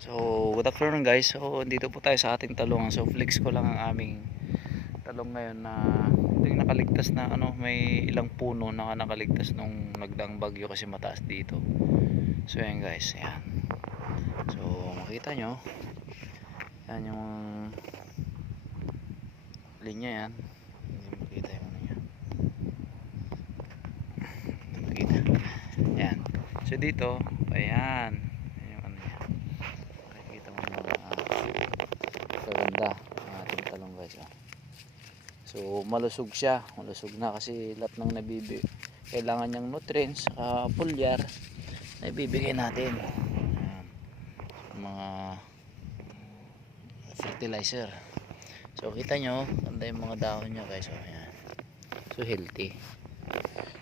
So, good afternoon guys. So, dito po tayo sa ating talong. So, flex ko lang ang aming talong ngayon na ito yung nakaligtas na may ilang puno na nakaligtas nung nagdaang bagyo kasi mataas dito. So, ayan guys, ayan. So, makita nyo, yan yung linya yan. Hindi makita yung ano yan. Hindi makita. Ayan. So, dito, ayan. Ganda ang ating talong guys. So malusog siya, malusog na kasi lahat ng kailangan niyang nutrients, foliar na ibibigay natin. Mga fertilizer. So kita nyo, ganda yung mga dahon niya guys. Ayan. So healthy.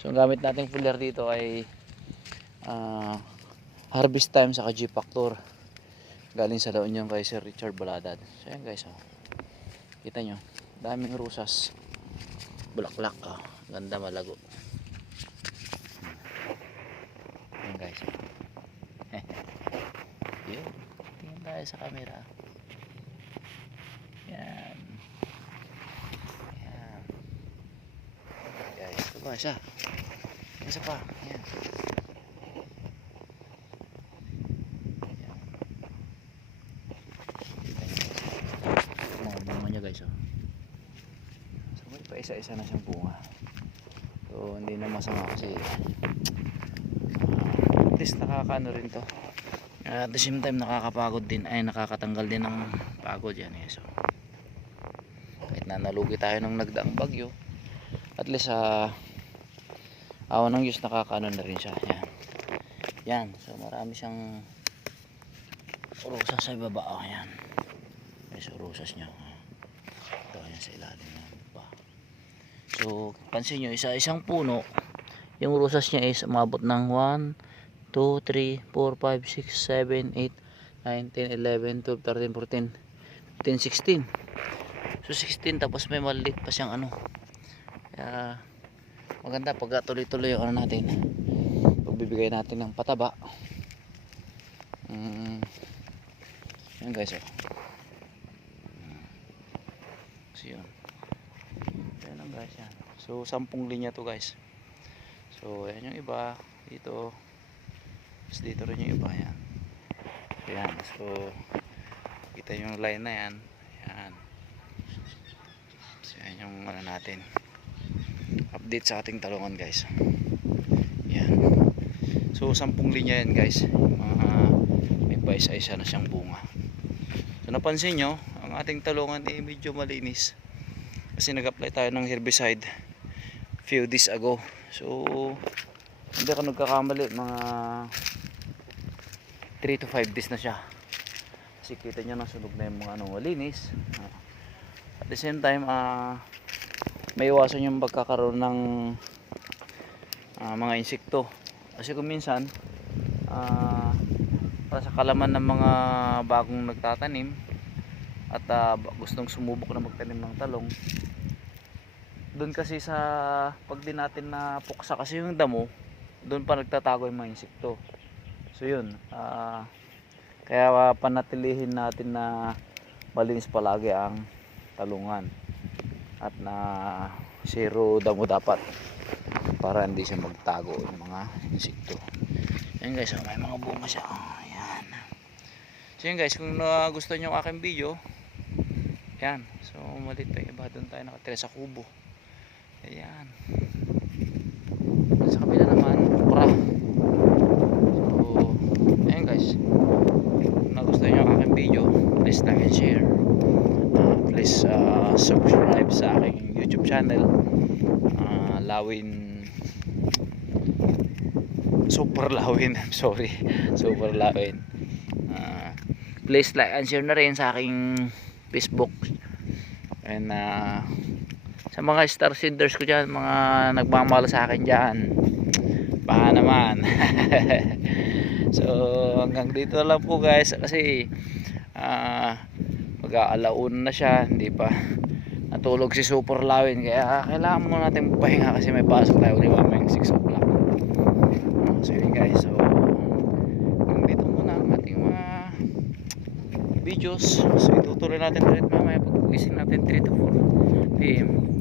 So ang gamit nating foliar dito ay harvest time sa G-Factor. Galing sa daon yung kay Sir Richard Baladad. So yan guys, kita nyo, daming rusas, bulaklak, ganda, malago. Yan guys. Yun, tingin tayo sa camera. Yan. Yan guys, ito ba siya, isa pa, yan. Guys, so may pa isa-isa na siyang bunga, so hindi na masama kasi at least nakakaano rin to, at the same time nakakapagod din, ay nakakatanggal din ng pagod yan so kahit na nalugi tayo ng nagdaang bagyo, at least awan ng Diyos nakakaano na rin siya. Yan, so marami siyang rosas sa ibaba. Yan guys, rosas niya sa ilalim ng pa. So pansin nyo, isang puno yung rosas niya is umabot ng 1, 2, 3, 4, 5, 6, 7, 8, 9, 10, 11, 12, 13, 14, 15, 16. So 16, tapos may maliit pa siyang kaya maganda pag tuloy-tuloy yung natin, pagbibigay natin ng pataba. Yan guys, so yun, yan lang guys, yan. So 10 linya to guys. So yan yung iba dito, tapos dito rin yung iba. Yan, yan. So kita yung line na yan. Yan, so yan yung natin update sa ating talungan guys. Yan, so 10 linya yan guys. May pa isa-isa na siyang bunga. So napansin nyo, ang ating talungan ay medyo malinis kasi nag-apply tayo ng herbicide few days ago. So hindi ako nagkakamali, mga 3 to 5 days na siya kasi kita nyo nasunog na yung mga malinis. At the same time may iwasan yung pagkakaroon ng mga insekto kasi kung minsan para sa kalaman ng mga bagong nagtatanim at gustong sumubok na magtanim ng talong, doon kasi sa pag din natin na puksa kasi yung damo, doon pa nagtatago yung mga insekto. So yun, kaya panatilihin natin na malinis palagi ang talungan at na zero damo dapat para hindi siya magtago ng mga insekto. Yan guys, may mga bunga siya. Yan. So yun guys, kung gusto nyo ang aking video, yan, so maliit pa yung iba, doon tayo nakatira sa kubo. Ayan, sa kabila naman okra. So ayan guys, kung nagustuhan nyo ang aking video, please like and share, please subscribe sa aking YouTube channel, Super Lawin, I'm sorry, Super Lawin. Please like and share na rin sa aking Facebook, and sa mga star senders ko dyan, mga nagmamahal sa akin dyan, baka naman. So hanggang dito lang po guys kasi mag-aalauna na siya, hindi pa natulog si Super Lawin, kaya kailangan mo natin pahinga kasi may pasok tayo ulit mamayang 6 o'clock. So yun guys, so hanggang dito muna ang ating mga videos. So itutuloy natin ulit mamaya pag gising natin 3 to 4 PM.